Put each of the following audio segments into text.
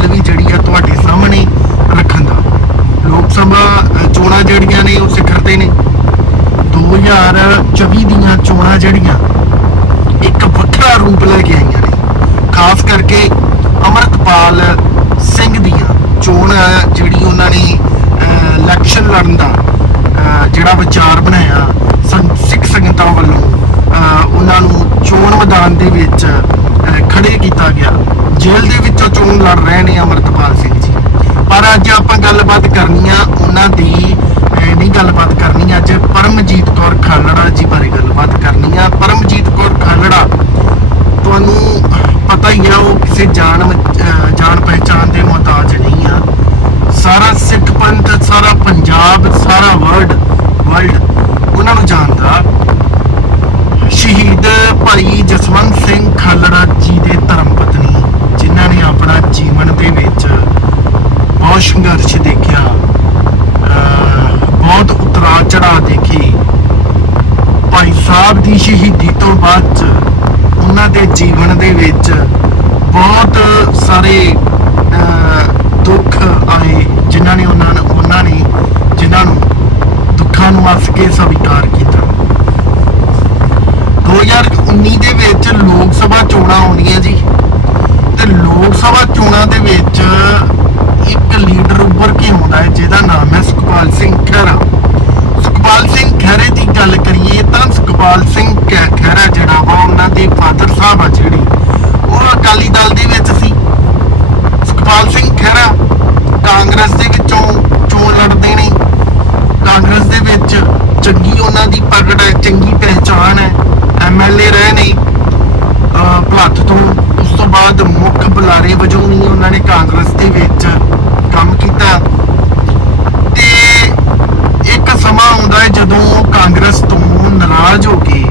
ਗੱਲ ਵੀ ਜਿਹੜੀ ਆ ਤੁਹਾਡੇ ਸਾਹਮਣੇ ਰੱਖਣ ਦਾ। ਲੋਕ ਸਭਾ ਚੋਣਾਂ ਜਿਹੜੀਆਂ ਨੇ ਉਹ ਸਿਖਰ ਤੇ ਨੇ। 2024 ਦੀਆਂ ਚੋਣਾਂ ਜਿਹੜੀਆਂ ਇੱਕ ਵੱਖਰਾ ਰੂਪ ਲੈ ਕੇ ਆਈਆਂ ਨੇ। ਖਾਸ ਕਰਕੇ ਅਮਰਤਪਾਲ ਸਿੰਘ ਦੀਆਂ ਚੋਣ ਜਿਹੜੀ ਉਹਨਾਂ ਨੇ ਇਲੈਕਸ਼ਨ ਲੜਨ ਦਾ ਅ, ਜਿਹੜਾ ਵਿਚਾਰ ਬਣਾਇਆ ਸਿੱਖ ਸੰਗਤਾਂ ਵੱਲੋਂ ਅ, ਉਹਨਾਂ ਨੂੰ ਚੋਣ ਮੈਦਾਨ ਦੇ ਵਿੱਚ ਅ, ਖੜੇ ਕੀਤਾ ਗਿਆ ਜੇਲ੍ਹ ਦੇ ਵਿੱਚੋਂ ਚੋਣ ਲੜ ਰਹੇ ਨੇ ਅਮਰਤਪਾਲ ਸਿੰਘ ਜੀ। ਪਰ ਅੱਜ ਆਪਾਂ ਗੱਲਬਾਤ ਕਰਨੀ ਆ ਉਹਨਾਂ ਦੀ ਨਹੀਂ ਗੱਲਬਾਤ ਕਰਨੀ ਅੱਜ, ਪਰਮਜੀਤ ਕੌਰ ਖਾਲੜਾ ਜੀ ਬਾਰੇ ਗੱਲਬਾਤ ਕਰਨੀ ਆ। ਪਰਮਜੀਤ ਕੌਰ ਖਾਲੜਾ, ਤੁਹਾਨੂੰ ਪਤਾ ਹੀ ਆ, ਉਹ ਕਿਸੇ ਜਾਣ ਜਾਣ ਪਹਿਚਾਣ ਦੇ ਮੁਹਤਾਜ ਨਹੀਂ ਆ। ਸਾਰਾ ਸਿੱਖ ਪੰਥ, ਸਾਰਾ ਪੰਜਾਬ, ਸਾਰਾ ਵਰਲਡ ਵਰਲਡ ਉਹਨਾਂ ਨੂੰ ਜਾਣਦਾ। ਸ਼ਹੀਦ ਭਾਈ ਜਸਵੰਤ ਸਿੰਘ ਖਾਲੜਾ ਜੀ ਦੇ ਧਰਮ ਪਤਨੀ ਆਪਣਾ ਜੀਵਨ ਦੇ ਵਿੱਚ ਬਹੁਤ ਸੰਘਰਸ਼ ਦੇਖਿਆ, ਅਹ ਬਹੁਤ ਉਤਰਾਅ ਚੜਾਅ ਦੇਖੀ। ਭਾਈ ਸਾਹਿਬ ਦੀ ਸ਼ਹੀਦੀ ਤੋਂ ਬਾਅਦ ਉਹਨਾਂ ਦੇ ਜੀਵਨ ਦੇ ਵਿੱਚ ਬਹੁਤ ਸਾਰੇ ਦੁੱਖ ਆਏ, ਜਿਨ੍ਹਾਂ ਨੇ ਉਹਨਾਂ ਨੂੰ, ਉਹਨਾਂ ਨੇ, ਜਿਨ੍ਹਾਂ ਨੂੰ ਦੁੱਖਾਂ ਨੂੰ ਹੱਸ ਕੇ ਸਵੀਕਾਰ ਕੀਤਾ। 2019 ਦੇ ਵਿੱਚ ਲੋਕ ਸਭਾ ਚੋਣਾਂ ਹੋਣੀਆਂ ਜੀ। ਤੇ ਲੋਕ ਸਭਾ ਚੋਣਾਂ ਦੇ ਵਿੱਚ ਇੱਕ ਲੀਡਰ ਉੱਭਰ ਕੇ ਆਉਂਦਾ ਹੈ, ਜਿਹਦਾ ਨਾਮ ਹੈ ਸੁਖਪਾਲ ਸਿੰਘ ਖਹਿਰਾ। ਸੁਖਪਾਲ ਸਿੰਘ ਖਹਿਰੇ ਦੀ ਗੱਲ ਕਰੀਏ ਤਾਂ ਸੁਖਪਾਲ ਸਿੰਘ ਖਹਿਰਾ ਜਿਹੜਾ ਵਾ, ਉਹਨਾਂ ਦੇ ਫਾਦਰ ਸਾਹਿਬ ਆ ਜਿਹੜੀ, ਉਹ ਅਕਾਲੀ ਦਲ ਦੇ ਵਿੱਚ ਸੀ। ਸੁਖਪਾਲ ਸਿੰਘ ਖਹਿਰਾ ਕਾਂਗਰਸ ਦੇ ਵਿੱਚੋਂ ਚੋਣ ਲੜਦੇ ਨੇ। ਕਾਂਗਰਸ ਦੇ ਵਿੱਚ ਚੰਗੀ ਉਹਨਾਂ ਦੀ ਪਕੜ ਹੈ, ਚੰਗੀ ਪਹਿਚਾਣ ਹੈ ਐਮਐਲਏ ਰਹੇ ਨੇ, ਅਹ ਭਲੱਥ ਤੋਂ। ਤੋਂ ਬਾਅਦ ਮੁੱਖ ਬੁਲਾਰੇ ਵਜੋਂ ਵੀ ਉਹਨਾਂ ਨੇ ਕਾਂਗਰਸ ਦੇ ਵਿੱਚ ਕੰਮ ਕੀਤਾ। ਤੇ ਇੱਕ ਸਮਾਂ ਆਉਂਦਾ ਹੈ ਜਦੋਂ ਕਾਂਗਰਸ ਤੋਂ ਨਾਰਾਜ਼ ਹੋ ਕੇ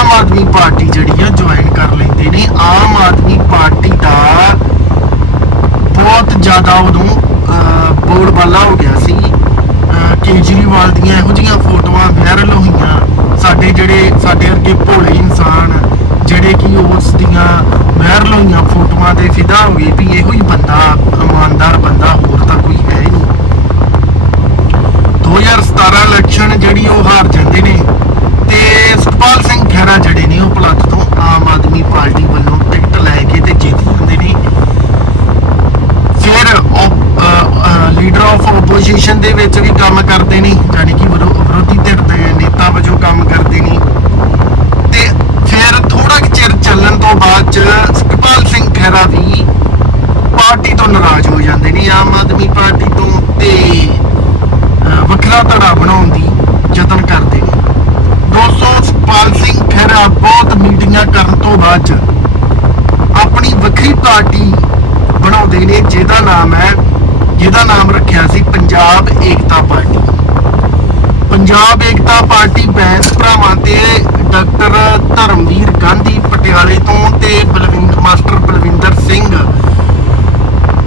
ਆਮ ਆਦਮੀ ਪਾਰਟੀ ਜਿਹੜੀ ਆ ਜੁਆਇਨ ਕਰ ਲੈਂਦੇ ਨੇ ਆਮ ਆਦਮੀ ਪਾਰਟੀ ਦਾ ਬਹੁਤ ਜ਼ਿਆਦਾ ਉਦੋਂ ਅਹ, ਬੋਲਬਾਲਾ ਹੋ ਗਿਆ ਸੀ। ਅਹ, ਕੇਜਰੀਵਾਲ ਦੀਆਂ ਇਹੋ ਜਿਹੀਆਂ ਫੋਟੋਆਂ ਵਾਇਰਲ ਹੋਈਆਂ। ਸਾਡੇ ਜਿਹੜੇ ਸਾਡੇ ਵਰਗੇ ਭੋਲੇ ਇਨਸਾਨ ਜਿਹੜੇ ਕਿ ਉਸ ਦੀਆਂ ਵਾਇਰਲ ਹੋਈਆਂ ਫੋਟੋਆਂ ਦੇ ਫਿਦਾ ਹੋ ਗਏ ਵੀ ਇਹੋ ਹੀ ਬੰਦਾ, ਇਮਾਨਦਾਰ ਬੰਦਾ ਹੋਰ ਤਾਂ ਕੋਈ ਹੈ ਹੀ ਨਹੀਂ। 2017 ਇਲੈਕਸ਼ਨ ਜਿਹੜੀ ਉਹ ਹਾਰ ਜਾਂਦੇ ਨੇ ਤੇ ਸੁਖਪਾਲ ਸਿੰਘ ਖਹਿਰਾ ਜਿਹੜੇ ਨੇ ਉਹ ਭਲੱਥ ਤੋਂ ਆਮ ਆਦਮੀ ਪਾਰਟੀ ਵੱਲੋਂ ਟਿਕਟ ਲੈ ਕੇ ਤੇ ਜਿੱਤ ਜਾਂਦੇ ਨੇ। ਫਿਰ ਲੀਡਰ ਆਫ ਆਪੋਜੀਸ਼ਨ ਦੇ ਵਿੱਚ ਵੀ ਕੰਮ ਕਰਦੇ ਨੇ ਯਾਨੀ ਕਿ ਵਿਰੋ- ਵਿਰੋਧੀ ਧਿਰ ਦੇ ਨੇਤਾ ਵਜੋਂ ਕੰਮ ਕਰਦੇ ਨੇ ਤੇ ਫਿਰ ਥੋੜਾ ਕੁ ਚਿਰ ਚੱਲਣ ਤੋਂ ਬਾਅਦ ਚ ਸੁਖਪਾਲ ਵੀ ਪਾਰਟੀ ਤੋਂ ਨਾਰਾਜ਼ ਹੋ ਜਾਂਦੇ ਨੇ। ਆਮ ਆਦਮੀ ਪਾਰਟੀ ਤੋਂ ਤੇ ਵੱਖਰਾ ਧੜਾ ਬਣਾਉਣ ਦੀ ਯਤਨ ਕਰਦੇ ਨੇ। ਦੋਸਤੋ ਸੁਖਪਾਲ ਸਿੰਘ ਖਹਿਰਾ ਬਹੁਤ ਮੀਟਿੰਗਾਂ ਕਰਨ ਤੋਂ ਬਾਅਦ ਆਪਣੀ ਵੱਖਰੀ ਪਾਰਟੀ ਬਣਾਉਂਦੇ ਨੇ, ਜਿਹਦਾ ਨਾਮ ਹੈ, ਜਿਹਦਾ ਨਾਮ ਰੱਖਿਆ ਸੀ ਪੰਜਾਬ ਏਕਤਾ ਪਾਰਟੀ। ਪੰਜਾਬ ਏਕਤਾ ਪਾਰਟੀ ਬੈਂਸ ਭਰਾਵਾਂ ਤੇ ਡਾਕਟਰ ਧਰਮਵੀਰ ਗਾਂਧੀ ਪਟਿਆਲੇ ਤੋਂ ਤੇ ਬਲਵਿੰਦਰ ਮਾਸਟਰ ਬਲਵਿੰਦਰ ਸਿੰਘ।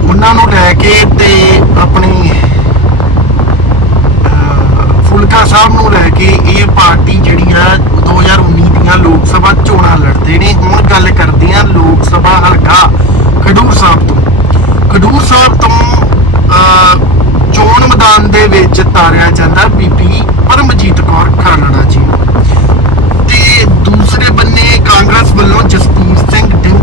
ਉਹਨਾਂ ਨੂੰ ਲੈ ਕੇ ਤੇ ਆਪਣੀ ਫੁਲਕਾ ਸਾਹਿਬ ਨੂੰ ਲੈ ਕੇ ਇਹ ਪਾਰਟੀ ਜਿਹੜੀ ਆ 2019 ਦੀਆਂ ਲੋਕ ਸਭਾ ਚੋਣਾਂ ਲੜਦੇ ਨੇ। ਹੁਣ ਗੱਲ ਕਰਦੇ ਆ ਲੋਕ ਸਭਾ ਹਲਕਾ ਖਡੂਰ ਸਾਹਿਬ ਤੋਂ। ਖਡੂਰ ਸਾਹਿਬ ਤੋਂ ਚੋਣ ਮੈਦਾਨ ਦੇ ਵਿੱਚ ਤਾਰਿਆ ਜਾਂਦਾ ਬੀਬੀ ਪਰਮਜੀਤ ਕੌਰ ਖਾਲੜਾ ਜੀ। ਤੇ ਦੂਸਰੇ ਬੰਨੇ ਕਾਂਗਰਸ ਵੱਲੋਂ ਜਸਪੀਰ ਸਿੰਘ ਡਿੰਪਲ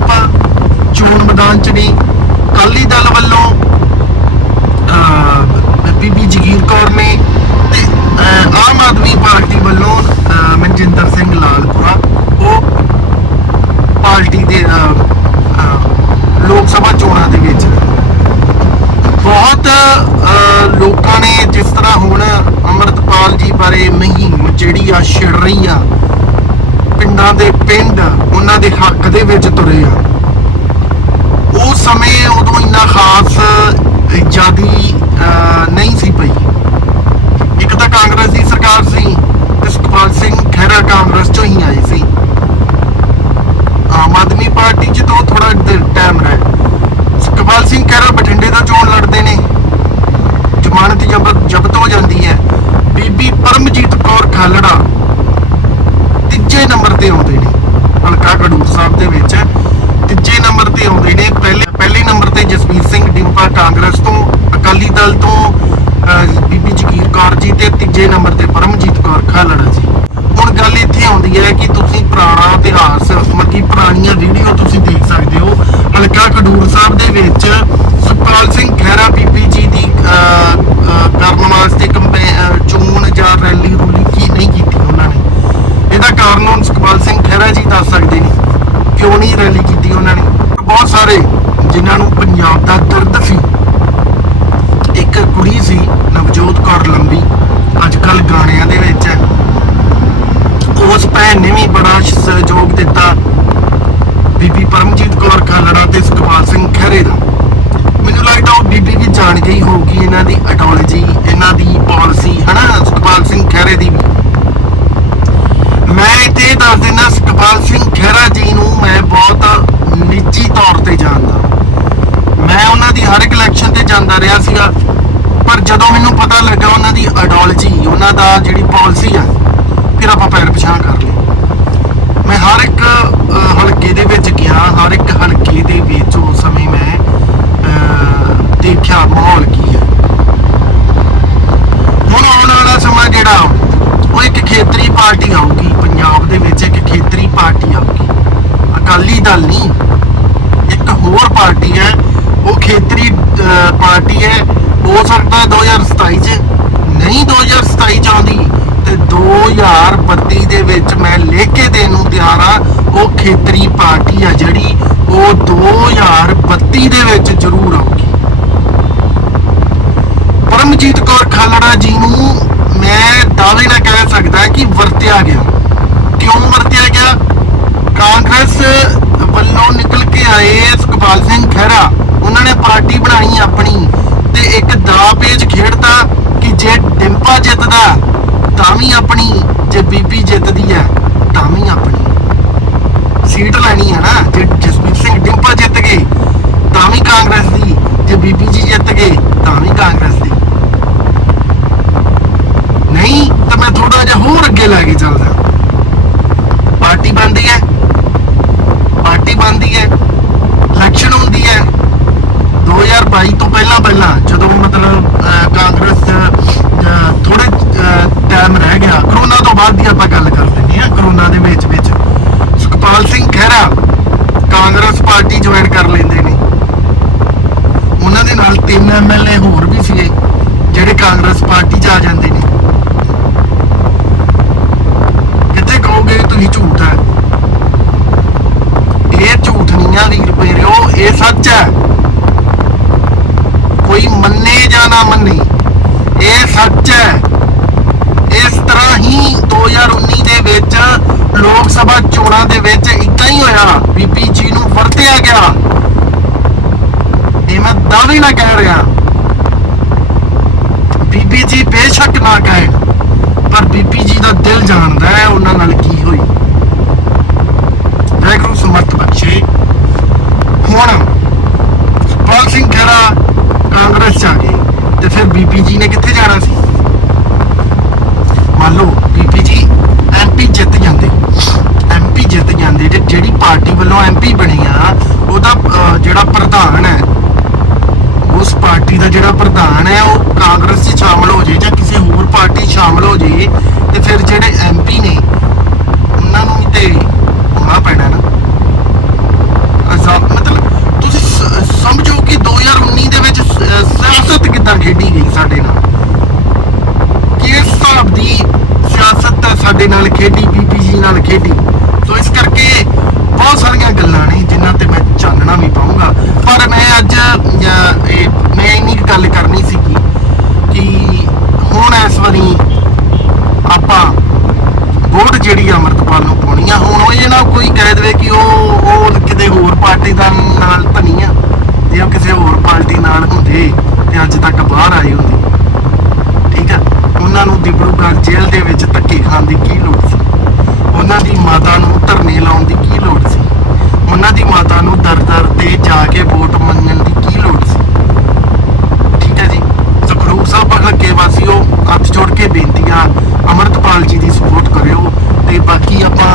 ਜਿਹੜੀ ਆ ਛਿੜ ਰਹੀ ਆ, ਪਿੰਡਾਂ ਦੇ ਪਿੰਡ ਉਹਨਾਂ ਦੇ ਹੱਕ ਦੇ ਵਿੱਚ ਤੁਰੇ ਆ। ਉਹ ਸਮੇਂ ਉਦੋਂ ਇੰਨਾ ਖਾਸ ਜਿਆਦੀ ਨਹੀਂ ਸੀ ਪਈ। ਇੱਕ ਤਾਂ ਕਾਂਗਰਸ ਦੀ ਸਰਕਾਰ ਸੀ ਤੇ ਸੁਖਪਾਲ ਸਿੰਘ ਖਹਿਰਾ ਕਾਂਗਰਸ ਚੋਂ ਹੀ ਆਏ ਸੀ। ਆਮ ਆਦਮੀ ਪਾਰਟੀ ਜਦੋਂ ਥੋੜਾ ਟਾਈਮ ਰਹਿ। ਸੁਖਪਾਲ ਸਿੰਘ ਖਹਿਰਾ ਬਠਿੰਡੇ ਦਾ ਚੋਣ ਲੜਦੇ ਨੇ। ਜ਼ਮਾਨਤ ਜ਼ਬਤ ਹੋ ਜਾਂਦੀ ਹੈ। ਬੀਬੀ ਪਰਮਜੀਤ ਕੌਰ ਖਾਲੜਾ ਤੀਜੇ ਨੰਬਰ ਤੇ ਆਉਂਦੇ ਨੇ। ਹਲਕਾ ਗੜੂਰ ਸਾਹਿਬ ਦੇ ਵਿੱਚ ਤੀਜੇ ਨੰਬਰ ਤੇ ਆਉਂਦੇ ਨੇ। ਪਹਿਲੇ ਪਹਿਲੇ ਨੰਬਰ ਤੇ ਜਸਮੀਤ ਸਿੰਘ ਡਿੰਪਾ ਕਾਂਗਰਸ ਤੋਂ, ਅਕਾਲੀ ਦਲ ਤੋਂ ਬੀਬੀ ਜਗੀਰ ਕੌਰ ਜੀ ਤੇ ਤੀਜੇ ਨੰਬਰ ਤੇ ਪਰਮਜੀਤ ਕੌਰ ਖਾਲੜਾ ਜੀ। ਹੁਣ ਗੱਲ ਇੱਥੇ ਆਉਂਦੀ ਹੈ ਕੁੜੀ ਸੀ, ਨਵਜੋਤ ਕੌਰ ਲੰਬੀ, ਅੱਜ ਕੱਲ ਗਾਣਿਆਂ ਦੇ ਵਿੱਚ ਉਸ ਭੈਣ ਨੇ ਵੀ ਬੜਾ ਸਹਿਯੋਗ ਦਿੱਤਾ। ਬੀਬੀ ਪਰਮਜੀਤ ਕੌਰ ਖਾਲੜਾ ਤੇ ਸੁਖਪਾਲ ਸਿੰਘ ਖਹਿਰੇ ਦਾ। ਮੈਨੂੰ ਲੱਗਦਾ ਉਹ ਬੀਬੀ ਵੀ ਜਾਣ ਗਈ ਹੋਊਗੀ ਇਹਨਾਂ ਦੀ ਆਈਡੀਓਲੋਜੀ, ਇਹਨਾਂ ਦੀ ਪਾਲਿਸੀ, ਹਨਾ? ਸੁਖਪਾਲ ਸਿੰਘ ਖਹਿਰੇ ਦੀ ਵੀ। ਮੈਂ ਇੱਥੇ ਇਹ ਦੱਸ ਦਿੰਦਾ, ਸੁਖਪਾਲ ਸਿੰਘ ਖਹਿਰਾ ਜੀ ਨੂੰ ਮੈਂ ਬਹੁਤ ਨਿੱਜੀ ਤੌਰ ਤੇ ਜਾਣਦਾ ਮੈਂ ਉਹਨਾਂ ਦੀ ਹਰ ਇੱਕ ਇਲੈਕਸ਼ਨ ਤੇ ਜਾਂਦਾ ਰਿਹਾ ਸੀਗਾ ਪਰ ਜਦੋਂ ਮੈਨੂੰ ਪਤਾ ਲੱਗਾ ਉਹਨਾਂ ਦੀ ਆਈਡੀਓਲੋਜੀ ਉਹਨਾਂ ਦਾ ਜਿਹੜੀ ਪਾਲਿਸੀ ਆ ਫਿਰ ਆਪਾਂ ਪੈਰ ਪਛਾਣ ਕਰ ਲਏ ਮੈਂ ਹਰ ਇੱਕ ਹਲਕੇ ਦੇ ਵਿੱਚ ਗਿਆ ਹਰ ਇੱਕ ਹਲਕੇ ਦੇ ਵਿੱਚ ਉਸ ਸਮੇਂ ਮੈਂ ਦੇਖਿਆ ਮਾਹੌਲ ਕੀ ਹੈ ਹੁਣ ਆਉਣ ਵਾਲਾ ਸਮਾਂ ਜਿਹੜਾ ਉਹ ਇੱਕ ਖੇਤਰੀ ਪਾਰਟੀ ਆਊਗੀ ਪੰਜਾਬ ਦੇ ਵਿੱਚ ਇੱਕ ਖੇਤਰੀ ਪਾਰਟੀ ਆਊਗੀ। ਅਕਾਲੀ ਦਲ ਨਹੀਂ ਇੱਕ ਹੋਰ ਪਾਰਟੀ ਹੈ ਉਹ ਖੇਤਰੀ ਅਹ, ਪਾਰਟੀ ਹੈ ਹੋ ਸਕਦਾ ਹੈ 2027 ਚ। ਨਹੀਂ 2027 ਚ ਆਉਂਦੀ ਤੇ 2032 ਦੇ ਵਿੱਚ ਮੈਂ ਲਿਖ ਕੇ ਦੇਣ ਨੂੰ ਤਿਆਰ ਆ। ਉਹ ਖੇਤਰੀ ਪਾਰਟੀ ਆ ਜਿਹੜੀ, ਉਹ 2032 ਦੇ ਵਿੱਚ ਜ਼ਰੂਰ ਆਊਗੀ ਪਰਮਜੀਤ ਕੌਰ ਖਾਲੜਾ ਜੀ ਨੂੰ ਮੈਂ ਦਾਅਵੇ ਨਾਲ ਕਹਿ ਸਕਦਾ ਕਿ ਵਰਤਿਆ ਗਿਆ ਕਿਉਂ ਵਰਤਿਆ ਗਿਆ ਕਾਂਗਰਸ ਵੱਲੋਂ ਨਿਕਲ ਕੇ ਆਏ ਸੁਖਪਾਲ ਸਿੰਘ ਖਹਿਰਾ ਉਹਨਾਂ ਨੇ ਪਾਰਟੀ ਬਣਾਈ ਆਪਣੀ ਤੇ ਇੱਕ ਦਾ ਪੇਜ ਖੇਡਤਾ ਕਿ ਜੇ ਡਿੰਪਾ ਜਿੱਤਦਾ ਤਾਂ ਵੀ ਆਪਣੀ ਜੇ ਬੀਬੀ ਜਿੱਤਦੀ ਹੈ, ਤਾਂ ਵੀ ਆਪਣੀ। ਸੀਟ ਲੈਣੀ ਹੈ ਨਾ, ਜੇ ਜਸਵੀਰ ਸਿੰਘ ਡਿੰਪਾ ਜਿੱਤ ਗਏ, ਤਾਂ ਵੀ ਕਾਂਗਰਸ ਦੀ। ਜੇ ਬੀਬੀ ਜੀ ਜਿੱਤ ਗਏ, ਤਾਂ ਵੀ ਕਾਂਗਰਸ ਦੀ। ਨਹੀਂ, ਤਾਂ ਮੈਂ ਥੋੜਾ ਜਿਹਾ ਹੋਰ ਅੱਗੇ ਲੈ ਕੇ ਚੱਲਦਾ। ਪਾਰਟੀ ਬਣਦੀ ਹੈ। ਪਾਰਟੀ ਬਣਦੀ ਹੈ। ਇਲੈਕਸ਼ਨ ਹੁੰਦੀ ਹੈ। 2022 ਤੋਂ ਪਹਿਲਾਂ ਪਹਿਲਾਂ ਜਦੋਂ ਮਤਲਬ ਅਹ, ਕਾਂਗਰਸ ਅਹ, ਥੋੜੇ ਟਾਈਮ ਰਹਿ ਗਿਆ ਕਰੋਨਾ ਤੋਂ ਬਾਅਦ ਦੀ ਆਪਾਂ ਗੱਲ ਕਰ ਲੈਂਦੇ ਹਾਂ ਕਰੋਨਾ ਦੇ ਵਿੱਚ ਵਿੱਚ ਸੁਖਪਾਲ ਸਿੰਘ ਖਹਿਰਾ ਕਾਂਗਰਸ ਪਾਰਟੀ ਜੁਆਇਨ ਕਰ ਲੈਂਦੇ ਨੇ ਉਹਨਾਂ ਦੇ ਨਾਲ ਤਿੰਨ ਐਮਐਲਏ ਹੋਰ ਵੀ ਸੀਗੇ ਜਿਹੜੇ ਕਾਂਗਰਸ ਪਾਰਟੀ 'ਚ ਆ ਜਾਂਦੇ ਨੇ ਕਿੱਥੇ ਕਹੋਗੇ ਤੁਸੀਂ ਝੂਠ ਹੈ ਇਹ ਝੂਠ ਨਹੀਂ ਆ ਵੀਰ ਮੇਰਿਓ ਇਹ ਸੱਚ ਹੈ ਕੋਈ ਮੰਨੇ ਜਾਂ ਨਾ ਮੰਨੇ ਇਹ ਸੱਚ ਹੈ ਇਸ ਤਰ੍ਹਾਂ ਹੀ 2019 ਦੇ ਵਿੱਚ ਲੋਕ ਸਭਾ ਚੋਣਾਂ ਦੇ ਵਿੱਚ ਇਦਾਂ ਹੀ ਹੋਇਆ, ਬੀਬੀ ਜੀ ਨੂੰ ਵਰਤਿਆ ਗਿਆ। ਇਹ ਮੈਂ ਦਾਅਵੇ ਨਾਲ ਕਹਿ ਰਿਹਾ। ਬੀਬੀ ਜੀ ਬੇਸ਼ੱਕ ਨਾ ਕਹਿਣ ਪਰ ਬੀਬੀ ਜੀ ਦਾ ਦਿਲ ਜਾਣਦਾ ਹੈ ਉਹਨਾਂ ਨਾਲ ਕੀ ਹੋਈ। ਵੈਗਰੂ ਸਮਰਥ ਬਖਸ਼ੇ। ਹੁਣ ਸੁਖਪਾਲ ਸਿੰਘ ਖਹਿਰਾ ਕਾਂਗਰਸ ਚ ਆ ਗਏ ਤੇ ਫਿਰ ਬੀਬੀ ਜੀ ਨੇ ਕਿੱਥੇ ਜਾਣਾ ਸੀ? ਮੰਨ ਲਓ ਬੀਬੀ ਜੀ ਐਮਪੀ ਜਿੱਤ ਜਾਂਦੇ। ਐਮਪੀ ਜਿੱਤ ਜਾਂਦੇ ਜਿਹੜੀ ਪਾਰਟੀ ਵੱਲੋਂ ਐਮਪੀ ਬਣੀ ਆ, ਉਹਦਾ ਜਿਹੜਾ ਪ੍ਰਧਾਨ ਹੈ, ਉਸ ਪਾਰਟੀ ਦਾ ਜਿਹੜਾ ਪ੍ਰਧਾਨ ਹੈ, ਉਹ ਕਾਂਗਰਸ 'ਚ ਸ਼ਾਮਲ ਹੋ ਜੇ ਜਾਂ ਕਿਸੇ ਹੋਰ ਪਾਰਟੀ ਸ਼ਾਮਲ ਹੋ ਜੇ, ਤੇ ਫਿਰ ਜਿਹੜੇ ਐਮਪੀ ਨੇ, ਉਹਨਾਂ ਨੂੰ ਤੇ ਹੋਣਾ ਪੈਣਾ ਨਾ। ਅਜ਼ਾ- ਮਤਲਬ ਤੁਸੀਂ ਸਮਝੋ ਕਿ 2019 ਦੇ ਵਿੱਚ ਸਿਆਸਤ ਕਿੱਦਾਂ ਖੇਡੀ ਗਈ ਸਾਡੇ ਨਾਲ? ਕਿਸ ਹਿਸਾਬ ਦੀ ਸਿਆਸਤ ਸਾਡੇ ਨਾਲ ਖੇਡੀ, ਬੀਬੀ ਜੀ ਨਾਲ ਖੇਡੀ। ਸੋ ਇਸ ਕਰਕੇ ਬਹੁਤ ਸਾਰੀਆਂ ਗੱਲਾਂ ਨੇ ਜਿਨ੍ਹਾਂ ਤੇ ਮੈਂ ਚਾਨਣਾ ਵੀ ਪਾਉਂਗਾ ਪਰ ਮੈਂ ਅੱਜ ਮੈਂ ਇੰਨੀ ਗੱਲ ਕਰਨੀ ਸੀਗੀ ਕਿ ਹੁਣ ਇਸ ਵਾਰੀ ਆਪਾਂ ਵੋਟ ਜਿਹੜੀ ਆ ਅੰਮ੍ਰਿਤਪਾਲ ਨੂੰ ਪਾਉਣੀ ਆ। ਹੁਣ ਉਹ ਇਹ ਨਾ ਕੋਈ ਕਹਿ ਦੇਵੇ ਕਿ ਉਹ ਉਹ ਕਿਤੇ ਹੋਰ ਪਾਰਟੀ ਦਾ ਨਾਲ ਧਨੀ ਆ। ਜੇ ਉਹ ਕਿਸੇ ਹੋਰ ਪਾਰਟੀ ਨਾਲ ਹੁੰਦੇ ਤੇ ਅੱਜ ਤੱਕ ਬਾਹਰ ਆਏ ਹੁੰਦੇ। ਠੀਕ ਆ? ਉਹਨਾਂ ਨੂੰ ਡਿਬਰੂਗੜ੍ਹ ਜੇਲ੍ਹ ਦੇ ਵਿੱਚ ਧੱਕੇ ਖਾਣ ਦੀ ਕੀ ਲੋੜ ਸੀ? ਉਹਨਾਂ ਦੀ ਮਾਤਾ ਨੂੰ ਧਰਨੇ ਲਾਉਣ ਦੀ ਕੀ ਲੋੜ ਸੀ? ਉਹਨਾਂ ਦੀ ਮਾਤਾ ਨੂੰ ਦਰ ਦਰ ਤੇ ਜਾ ਕੇ ਵੋਟ ਮੰਗਣ ਦੀ ਕੀ ਲੋੜ ਸੀ? ਠੀਕ ਹੈ ਜੀ। ਜ਼ਖਰੂਰ ਸਾਹਿਬ ਹਲਕੇ ਵਾਸੀਓ ਹੱਥ ਜੋੜ ਕੇ ਬੇਨਤੀ ਆ ਅਮਰਤਪਾਲ ਜੀ ਦੀ ਸਪੋਰਟ ਕਰਿਓ ਤੇ ਬਾਕੀ ਆਪਾਂ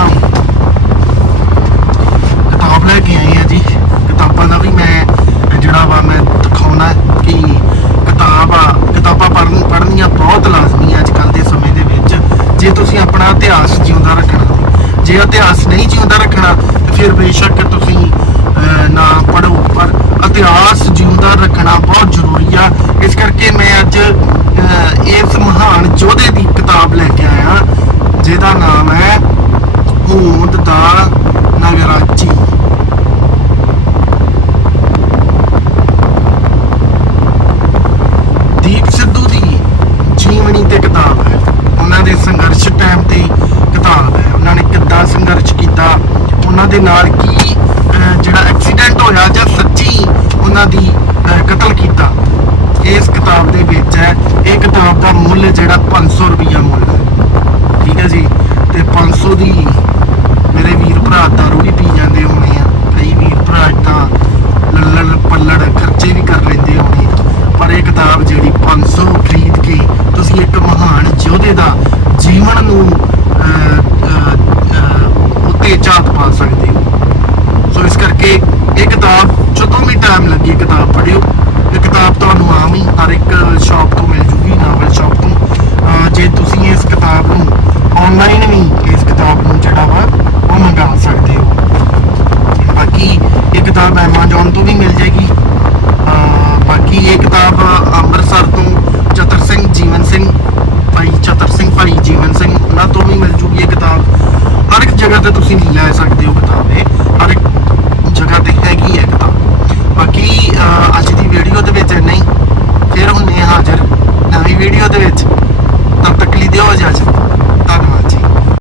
ਲੈ ਕੇ ਆਇਆ। ਜਿਹਦਾ ਨਾਮ ਹੈ ਹੋਂਦ ਦਾ ਨਗਰਾਚੀ। ਦੀਪ ਸਿੱਧੂ ਦੀ ਜੀਵਨੀ ਤੇ ਕਿਤਾਬ ਹੈ। ਉਹਨਾਂ ਦੇ ਸੰਘਰਸ਼ ਟਾਈਮ ਤੇ ਕਿਤਾਬ ਹੈ। ਉਹਨਾਂ ਨੇ ਕਿੱਦਾਂ ਸੰਘਰਸ਼ ਕੀਤਾ? ਉਹਨਾਂ ਦੇ ਨਾਲ ਕੀ ਜਿਹੜਾ ਐਕਸੀਡੈਂਟ ਹੋਇਆ ਜਾਂ ਸੱਚੀ ਉਹਨਾਂ ਦੀ ਕਤਲ ਕੀਤਾ? ਇਸ ਕਿਤਾਬ ਦੇ ਵਿੱਚ ਹੈ, ਇਹ ਕਿਤਾਬ ਦਾ ਮੁੱਲ ਜਿਹੜਾ 500 ਰੁਪਈਆ ਮੁੱਲ ਹੈ। ਠੀਕ ਹੈ ਜੀ? ਤੇ 500 ਦੀ ਮੇਰੇ ਵੀਰ ਭਰਾ ਦਾਰੂ ਵੀ ਪੀ ਜਾਂਦੇ ਹੋਣੇ ਆ। ਕਈ ਵੀਰ ਭਰਾ ਤਾਂ ਲੱਲੜ ਪੱਲੜ ਖਰਚੇ ਵੀ ਕਰ ਲੈਂਦੇ ਹੋਣੇ ਪਰ ਇਹ ਕਿਤਾਬ ਜਿਹੜੀ 500 ਖਰੀਦ ਕੇ ਤੁਸੀਂ ਇੱਕ ਮਹਾਨ ਯੋਧੇ ਦਾ ਜੀਵਨ ਨੂੰ ਉੱਤੇ ਝਾਤ ਪਾ ਸਕਦੇ ਹੋ। ਸੋ ਇਸ ਕਰਕੇ ਇਹ ਕਿਤਾਬ, ਜਦੋਂ ਵੀ ਟਾਈਮ ਲੱਗੇ ਕਿਤਾਬ ਪੜ੍ਹਿਓ ਕਿਤਾਬ ਤੁਹਾਨੂੰ ਆਮ ਹੀ ਹਰ ਇੱਕ ਸ਼ਾਪ ਤੋਂ ਮਿਲ ਜੂਗੀ ਨਾਵਲ ਸ਼ਾਪ ਤੋਂ। ਜੇ ਤੁਸੀਂ ਇਸ ਕਿਤਾਬ ਨੂੰ ਆਨਲਾਈਨ ਵੀ ਇਸ ਕਿਤਾਬ ਨੂੰ ਜਿਹੜਾ ਵਾ, ਉਹ ਮੰਗਾ ਸਕਦੇ ਹੋ। ਬਾਕੀ ਇਹ ਕਿਤਾਬ ਐਮਾਜ਼ਨ ਤੋਂ ਵੀ ਮਿਲ ਜਾਏਗੀ